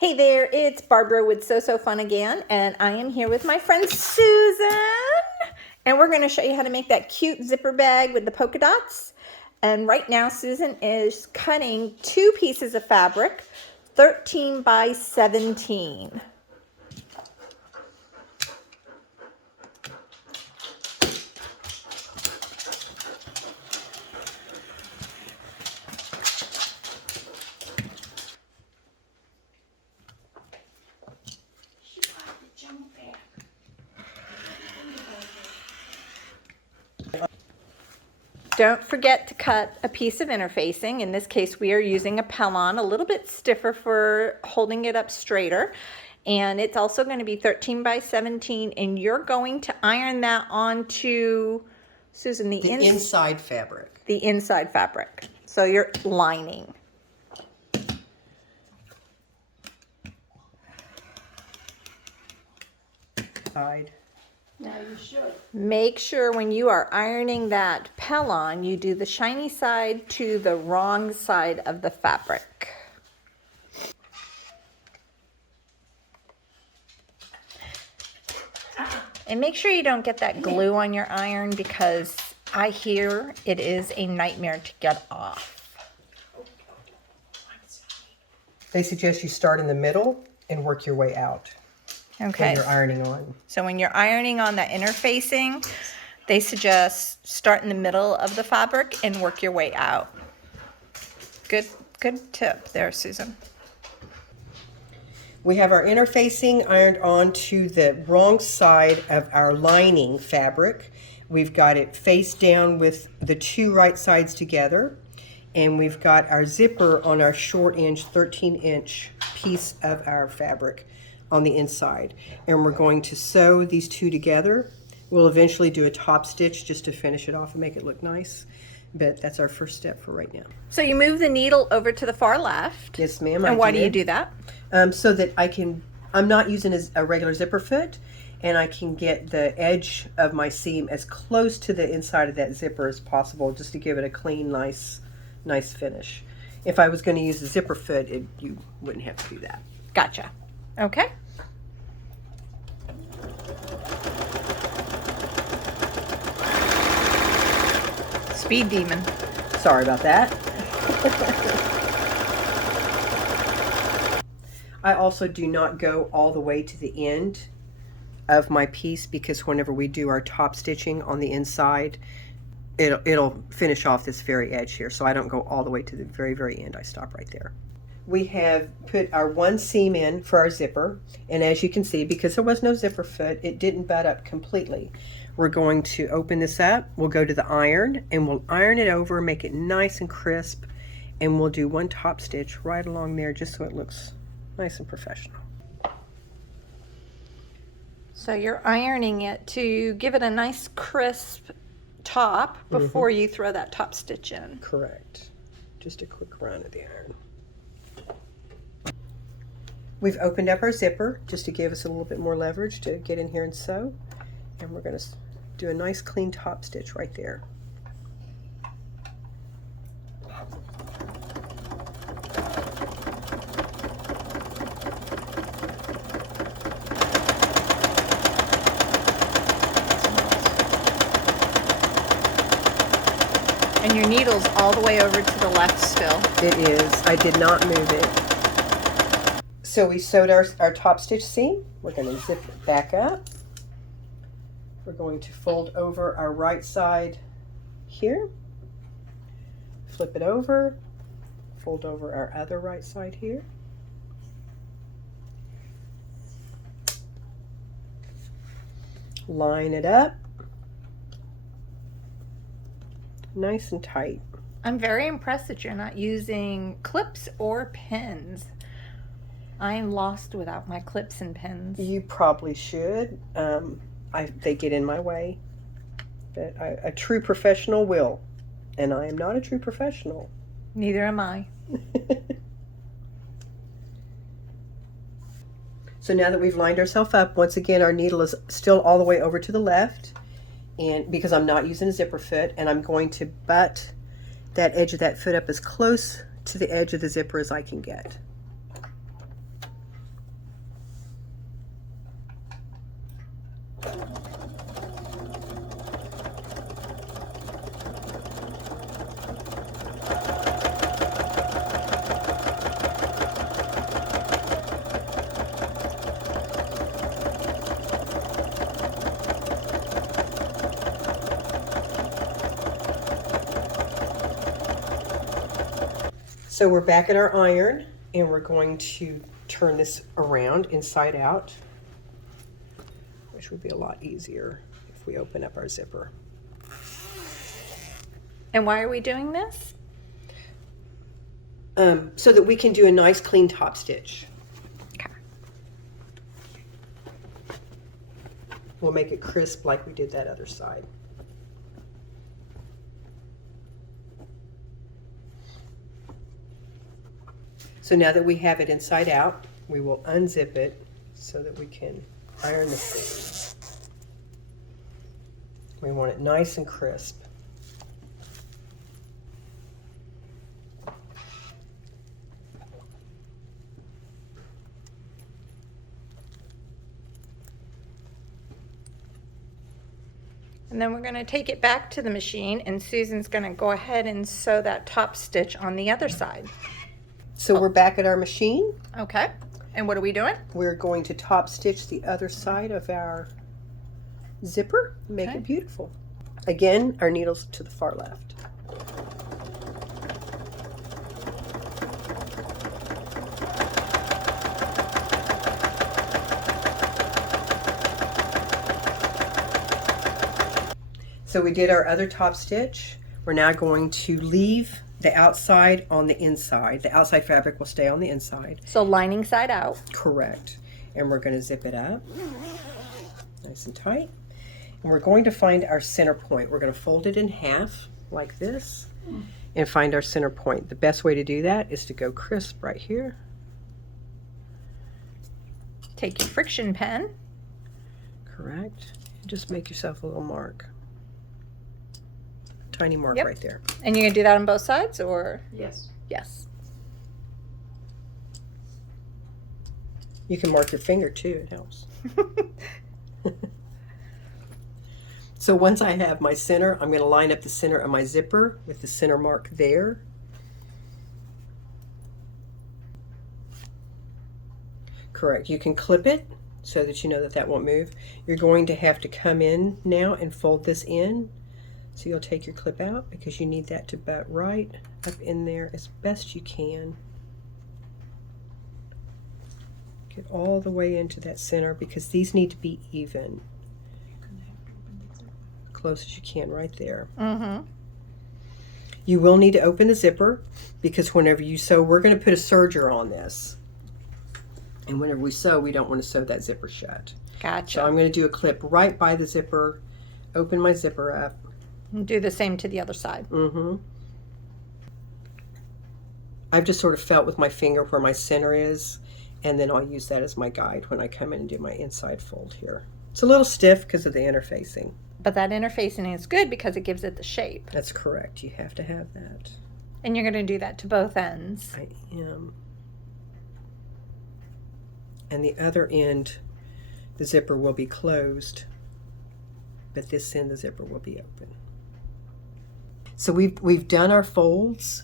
Hey there, it's Barbara with So Fun again, and I am here with my friend Susan, and we're going to show you how to make that cute zipper bag with the polka dots. And right now Susan is cutting two pieces of fabric, 13 by 17. Don't forget to cut a piece of interfacing. In this case, we are using a Pellon, a little bit stiffer for holding it up straighter. And it's also going to be 13 by 17, and you're going to iron that onto, Susan, the inside fabric. The inside fabric. So you're lining. Side. Now you should. Make sure when you are ironing that Pellon, you do the shiny side to the wrong side of the fabric. And make sure you don't get that glue on your iron, because I hear it is a nightmare to get off. They suggest you start in the middle and work your way out. Okay. When you're ironing on. So when you're ironing on that interfacing, they suggest start in the middle of the fabric and work your way out. Good tip there, Susan. We have our interfacing ironed on to the wrong side of our lining fabric. We've got it face down with the two right sides together. And we've got our zipper on our short inch, 13-inch piece of our fabric on the inside. And we're going to sew these two together. We'll eventually do a top stitch just to finish it off and make it look nice. But that's our first step for right now. So you move the needle over to the far left. Yes, ma'am. And why do you do that? So that I'm not using a regular zipper foot, and I can get the edge of my seam as close to the inside of that zipper as possible, just to give it a clean, nice finish. If I was going to use a zipper foot, you wouldn't have to do that. Gotcha. Okay. Speed demon. Sorry about that. I also do not go all the way to the end of my piece, because whenever we do our top stitching on the inside, it'll finish off this very edge here. So I don't go all the way to the very, very end. I stop right there. We have put our one seam in for our zipper, and as you can see, because there was no zipper foot, it didn't butt up completely. We're going to open this up, we'll go to the iron, and we'll iron it over, make it nice and crisp, and we'll do one top stitch right along there just so it looks nice and professional. So you're ironing it to give it a nice crisp top before you throw that top stitch in. Correct. Just a quick run of the iron. We've opened up our zipper just to give us a little bit more leverage to get in here and sew. And we're going to do a nice clean top stitch right there. And your needle's all the way over to the left still. It is. I did not move it. So we sewed our top stitch seam. We're going to zip it back up. We're going to fold over our right side here. Flip it over. Fold over our other right side here. Line it up. Nice and tight. I'm very impressed that you're not using clips or pins. I'm lost without my clips and pins. You probably should. They get in my way. But a true professional will. And I am not a true professional. Neither am I. So now that we've lined ourselves up, once again, our needle is still all the way over to the left. And because I'm not using a zipper foot, and I'm going to butt that edge of that foot up as close to the edge of the zipper as I can get. So we're back at our iron, and we're going to turn this around inside out, which would be a lot easier if we open up our zipper. And why are we doing this? So that we can do a nice clean top stitch. Okay. We'll make it crisp like we did that other side. So now that we have it inside out, we will unzip it so that we can iron the seam. We want it nice and crisp. And then we're going to take it back to the machine, and Susan's going to go ahead and sew that top stitch on the other side. So we're back at our machine. Okay. And what are we doing? We're going to top stitch the other side of our zipper, make it beautiful. Again, our needle's to the far left. So we did our other top stitch. We're now going to leave the outside on the inside. The outside fabric will stay on the inside. So lining side out. Correct. And we're going to zip it up nice and tight. And we're going to find our center point. We're going to fold it in half like this and find our center point. The best way to do that is to go crisp right here. Take your friction pen. Correct. Just make yourself a little mark. Tiny mark right there. And you're going to do that on both sides, or? Yes. Yes. You can mark your finger too, it helps. So once I have my center, I'm going to line up the center of my zipper with the center mark there. Correct. You can clip it so that you know that that won't move. You're going to have to come in now and fold this in. So you'll take your clip out because you need that to butt right up in there as best you can. Get all the way into that center because these need to be even. Close as you can right there. Mm-hmm. You will need to open the zipper because whenever you sew, we're going to put a serger on this. And whenever we sew, we don't want to sew that zipper shut. Gotcha. So I'm going to do a clip right by the zipper, open my zipper up. And do the same to the other side. Mm-hmm. I've just sort of felt with my finger where my center is, and then I'll use that as my guide when I come in and do my inside fold here. It's a little stiff because of the interfacing. But that interfacing is good because it gives it the shape. That's correct. You have to have that. And you're going to do that to both ends. I am. And the other end, the zipper will be closed, but this end, the zipper will be open. So we've done our folds.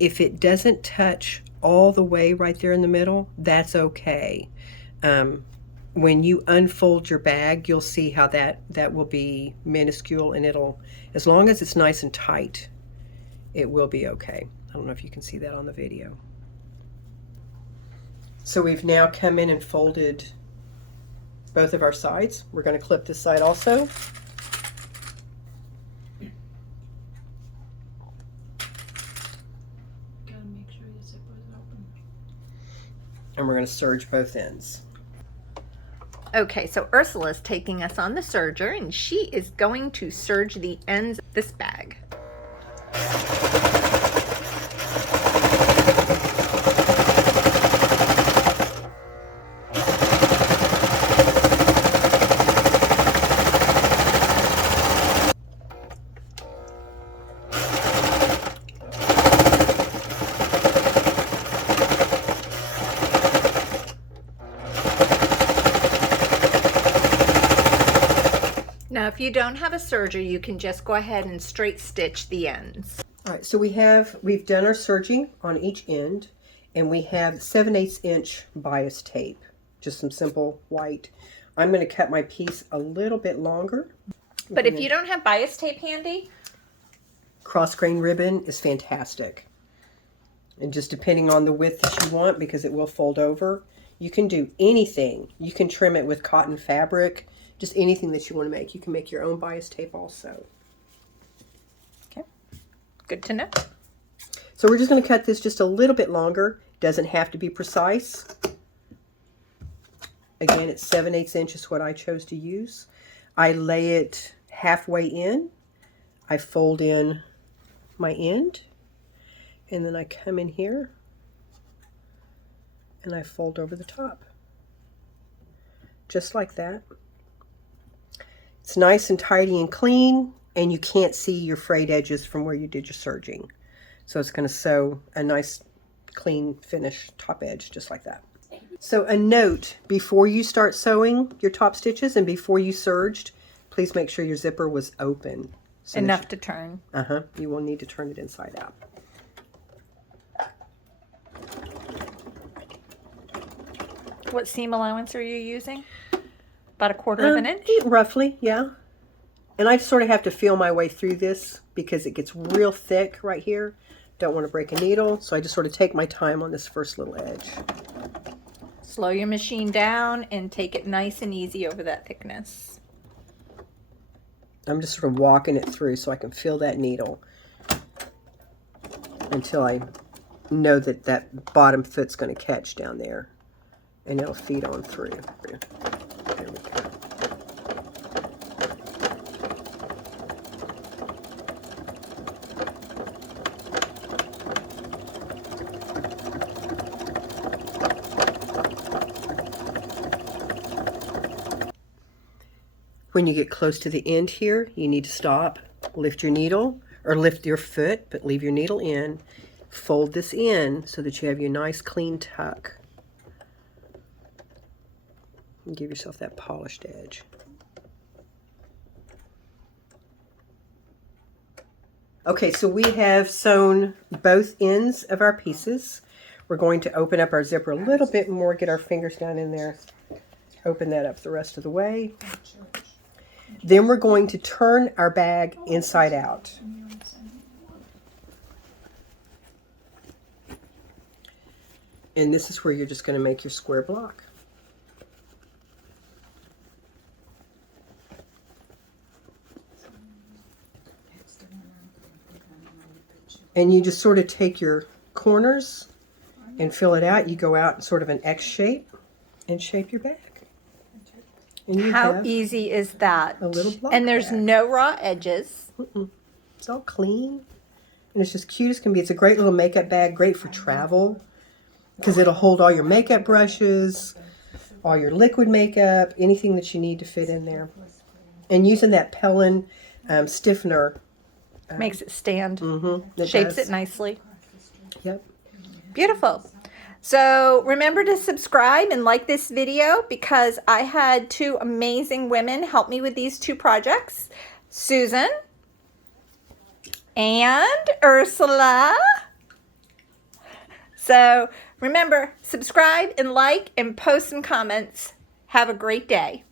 If it doesn't touch all the way right there in the middle, that's okay. When you unfold your bag, you'll see how that will be minuscule, and it'll, as long as it's nice and tight, it will be okay. I don't know if you can see that on the video. So we've now come in and folded both of our sides. We're going to clip this side also. Gotta make sure your zipper is open. And we're going to serge both ends. Okay, so Ursula's taking us on the serger, and she is going to serge the ends of this bag. Now, if you don't have a serger, you can just go ahead and straight stitch the ends. All right, so we've done our serging on each end, and we have 7/8 inch bias tape, just some simple white. I'm going to cut my piece a little bit longer. But if you don't have bias tape handy, Cross grain ribbon is fantastic. And just depending on the width that you want, because it will fold over, you can do anything. You can trim it with cotton fabric, just anything that you want to make. You can make your own bias tape also. Okay, good to know. So we're just going to cut this just a little bit longer. Doesn't have to be precise. Again, it's 7/8 inches what I chose to use. I lay it halfway in. I fold in my end. And then I come in here and I fold over the top. Just like that. It's nice and tidy and clean, and you can't see your frayed edges from where you did your serging. So it's going to sew a nice clean finish top edge just like that. So a note, before you start sewing your top stitches and before you serged, please make sure your zipper was open. So Enough to turn. You will need to turn it inside out. What seam allowance are you using? About 1/4 of an inch? Roughly, yeah. And I sort of have to feel my way through this because it gets real thick right here. Don't want to break a needle, so I just sort of take my time on this first little edge. Slow your machine down and take it nice and easy over that thickness. I'm just sort of walking it through so I can feel that needle until I know that that bottom foot's going to catch down there, and it'll feed on through. There we go. When you get close to the end here, you need to stop, lift your needle, or lift your foot, but leave your needle in. Fold this in so that you have your nice clean tuck. And give yourself that polished edge. Okay, so we have sewn both ends of our pieces. We're going to open up our zipper a little bit more, get our fingers down in there, open that up the rest of the way. Then we're going to turn our bag inside out. And this is where you're just going to make your square block. And you just sort of take your corners and fill it out. You go out in sort of an X shape and shape your bag. And How easy is that? A little block and there's bag. no raw edges. It's all clean. And it's just cute as can be. It's a great little makeup bag, great for travel, because it'll hold all your makeup brushes, all your liquid makeup, anything that you need to fit in there. And using that Pellin stiffener Makes it stand. it Shapes does. it nicely. Yep. Beautiful. So remember to subscribe and like this video because I had 2 amazing women help me with these 2 projects. Susan and Ursula. So remember, subscribe and like and post some comments. Have a great day.